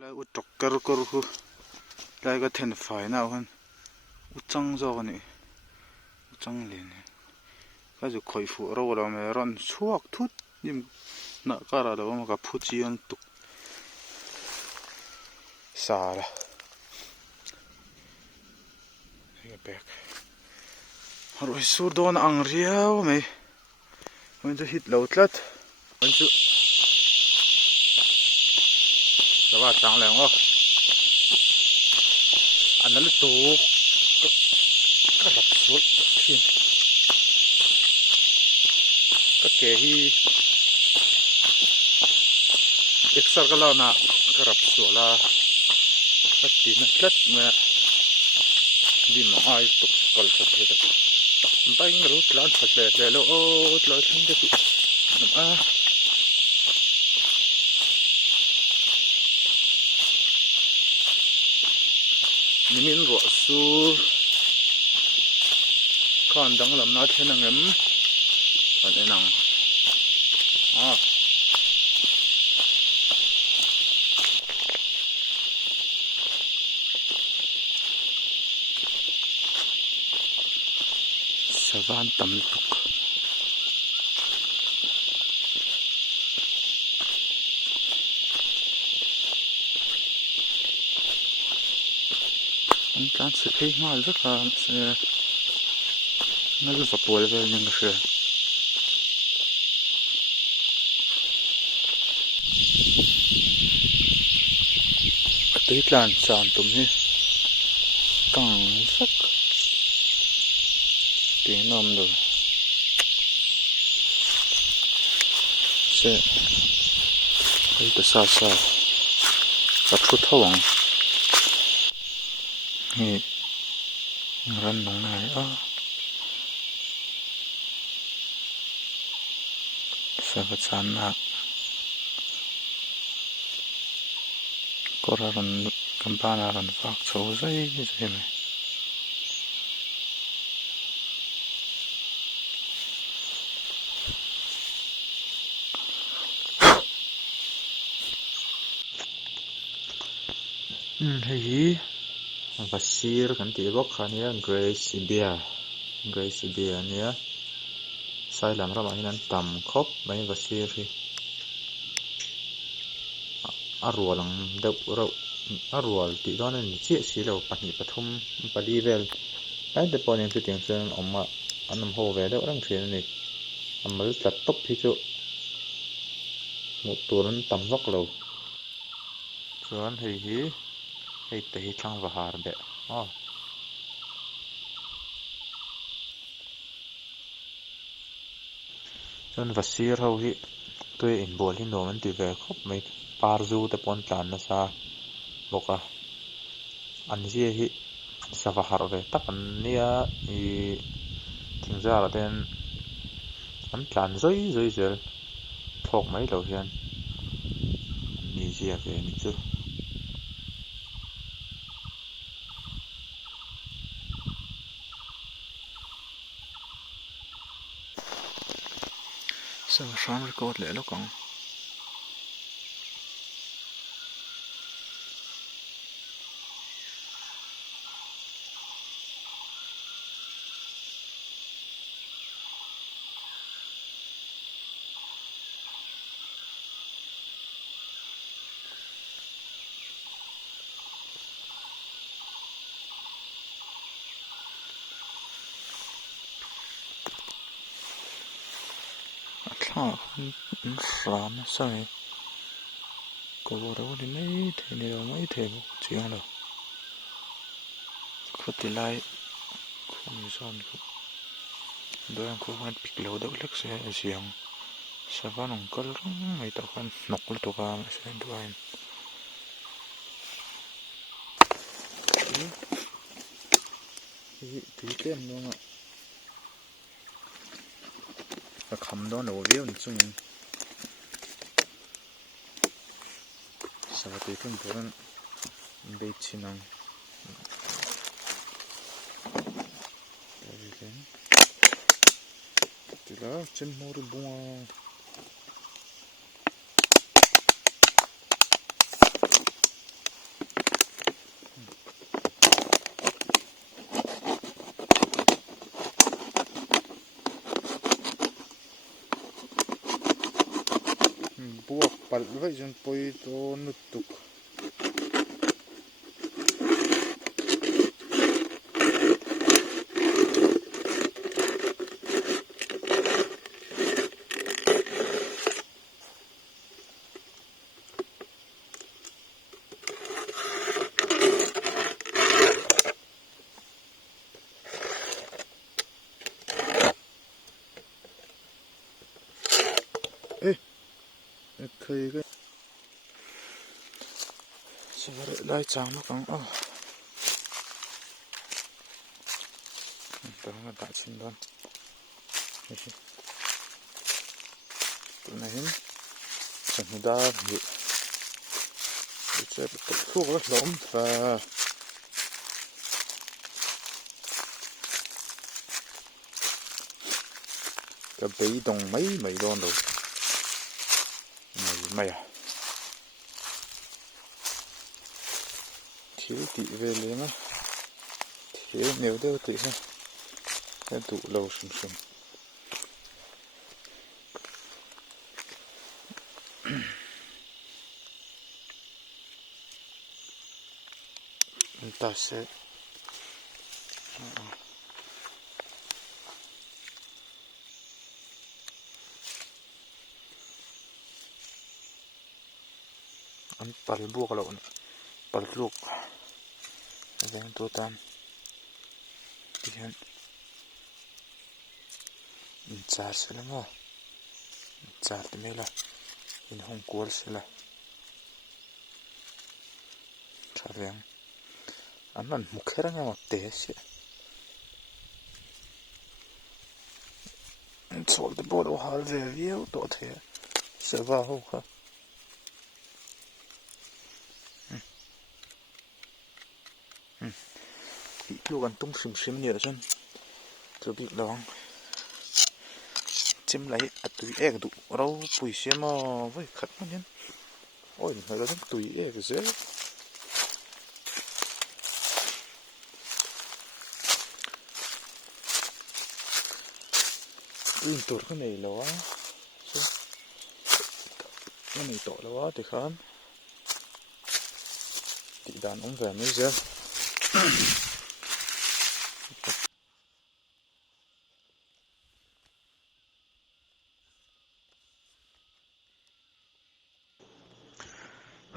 lai u trokker kor hu lai ka then fai na han uchang zo ni uchang le ni ka ju khoi fu ro ro me ron chuak thut nim na ka ra do ma ka phu chi an tu sa la ye bek roi sur don ang riau me man chu hit lo tlat man chu sa ba chang leng o an na lu tu ka rap sul thin ka ke hi exer ka la na ka rap sul la ka ti na tlat me di ma ai tu kal sa the bai ru tlan sa le lo o tlo thang de a nimin ro su khan dang lam na then angem an enang a savan tam tuk an tlan se thei mal rất là se nó rất là bồi về những cái tí lan tràn tụm hi càng sắc tí nằm rồi sẽ cái cái xa xa và chút thâu bằng hi ran nong này á sa va chan na koraran kampana ran fak chho zai zai me hei vasir kan ti bok khania Grace Beer nia sai lam ra hinan tam khop mai vasir hi arwalang deuh ro arwal ti don ani chi si lo pahnih pathum pali vel ai de ponin tu ting chen oma anam ho ve deuh rang thrin ani amal tlat top hi chu mu turun tam vak lo chuan hei te hi thlang va har be chuan vasir ho hi tui in bol hi nuam an ti ve khop mai parzu te pon tlan na sa boka an zia hi sava har ve tak an nia I thingzar ten an tlan zoi zel thok mai lo hian ni zia ve ni chu sa ram record le lo kong ram sai ko ro ni mai the ni lo mai the bo chiang lo khoti lai khom son ko doan ko han pik lo do lek se siang savan ong kal rong mai ta khan nok lo to ka se duain ti tem no nga a kham don no ve un chung sa ti thun puran be chinang tila chen mori bunga pal vai jun poi to nutuk khơi cái sao lại chàng nó còn đó là đã chín luôn tụi này chẳng đa bị chơi bị thuốc rất lắm và cái bị đồng mấy đòn rồi mày à thiếu tị về lấy mà thiếu nếu đâu tị sao cái tụ lâu sùng sùng ta sẽ ăn pal buộc lộn pal luộc dành tô tan thì hiện chả sẽ lắm à chả thì mấy là in hong cuốn sẽ là chả riêng ăn ăn một cái rằng mà té sẽ sol det både och halvväg och då till så var hon bị luôn ăn tung xìm nhiều chân rồi bị lòng chim lấy tụi egg tụ rau bùi xem mà với khát nó nhá ôi hồi đó tụi egg dễ tụt cái này là cái này tội là quá thì khán thì đàn ông về mới dễ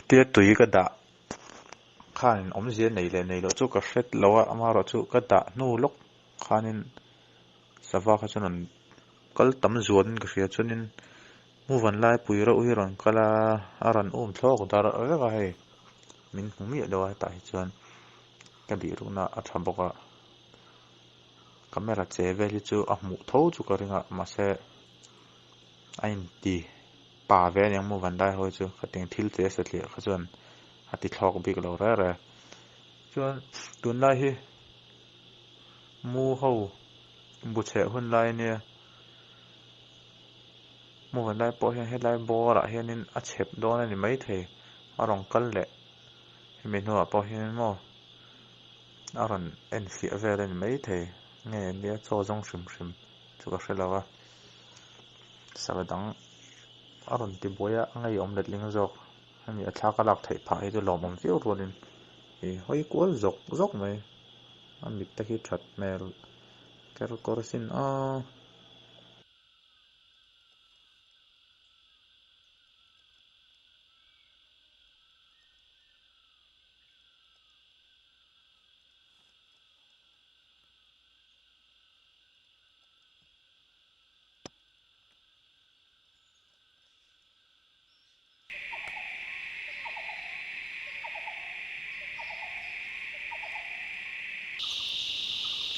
tiết tùy cái đã khan ông dễ này là chỗ cái phết lâu mà rồi chỗ cái đã nu lúc khan sa va cái cho nên kal tam zuan cái phía cho nên mu van lai pui ra ui ron kala aran thlok dar ra ga he min humi lo ta hi chuan ka bi ru na a tham boka camera che ve li chu a mu tho chu ka ringa ma se ain ti pa ve yang mu van lai ho chu ka teng thil che se thli kha chuan a ti thlok bi lo ra chuan tun lai hi mu ho bu che hun lai ne mu van lai po hian headline bo ra hianin a chhep dawn ani mai thei a rong kal le mi nu po hian mo a ron en fi vel ani mai thei nge lia chaw jong hrim chu ka hrelawa sabadang a ron ti boya ngai om let ling zawk ani a thlak a lak thei pha hi chu lawm om fiu ruanin hi hoi kual zok mai a mit te hi that mel ker korsin a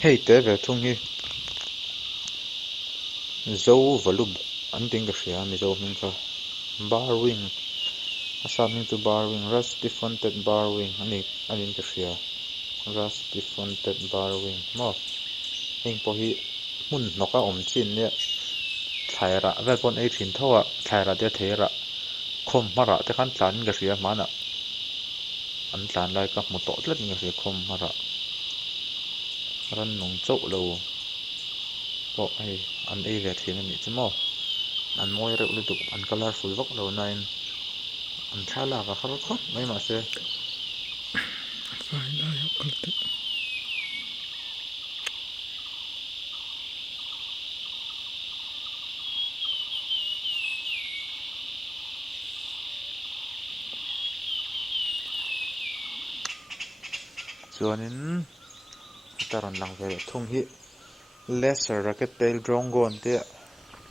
hei te ve thung hi zo valu an ting ka hria mi zo min kha bar wing asam to bar wing rusty fronted bar wing anin ka hria rusty fronted bar wing mo heng po hi mun noka om chin ne thaira vel pon ei thin thowa thaira de theira khom mara te kan tlan ka hria mana an tlan lai ka mu to tlat nga hria khom mara ran nong chau lo po ai an ei ve thin ani chmo an moi re ulu tu an colorful vok lo nine thả là và khóc khóc mấy mà xe phải là yok kaldı. chuanin taron lang ve thung hi lesser racket tail drone gon te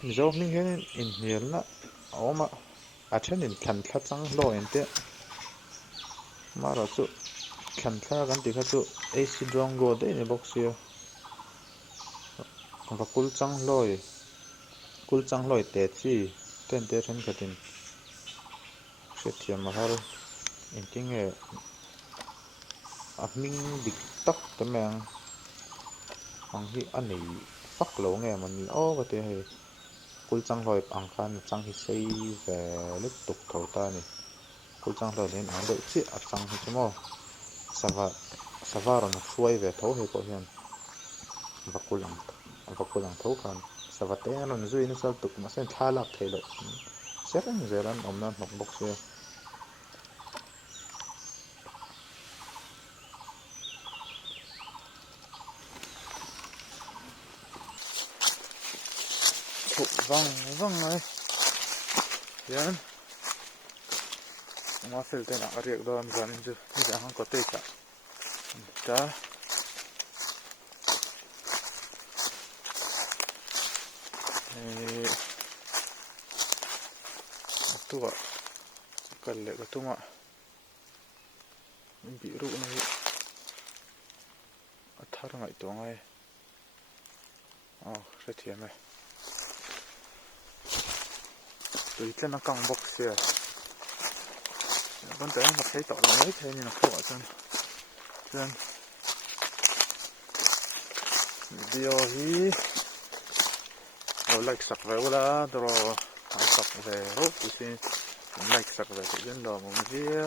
zo ming hen in hmel na oma a thenin thlan thla chang lo en te maro chu thlan thla kan ti kha chu AC drone go de ni box ya va kul chang loi te chi ten te then khatin hrethiam har in tinge a hming dik tak te meng ang hi ani fak lo nge mani o va te he kul chang loi ang khan chang hi sei ve le tuk tho ta ni kul chang loi nen ang deuh chi a chang hi chimo sava ron hruai ve tho he pawh hian vakulang tho khan sava te ron zui na sal tuk ma sen thalak thelo serang zeran omna nok box ye thuk vang ai yan ma fel te na ariak don zan ju ni ja hang ko te cha ta tua kalle ka tunga bi ru ni athar ngai to ngai hrethiam e tuitlen a kang box ya con té ngập thấy tọt mấy thế nhưng mà không ở chân video hi like sắc về là rồi sắc về hốt thì like sắc về tự nhiên là một video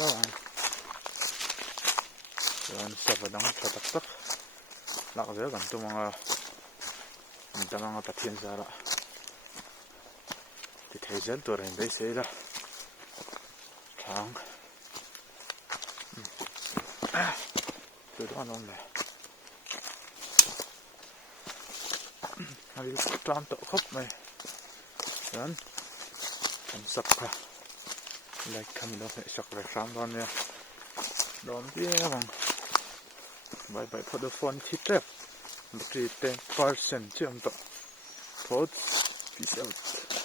rồi sắc về đóng cho tắc sắc lạc về gần tụi mình đang ăn tập thiên ra đó thì thời gian tuổi này bây giờ là tháng từ đó nó là hay toàn tổ khóc này đến thành sập cả lại cầm nó phải sập về sáng đó nha đón kia bằng bài for the phone chip tép một 10% chứ không tổ post peace out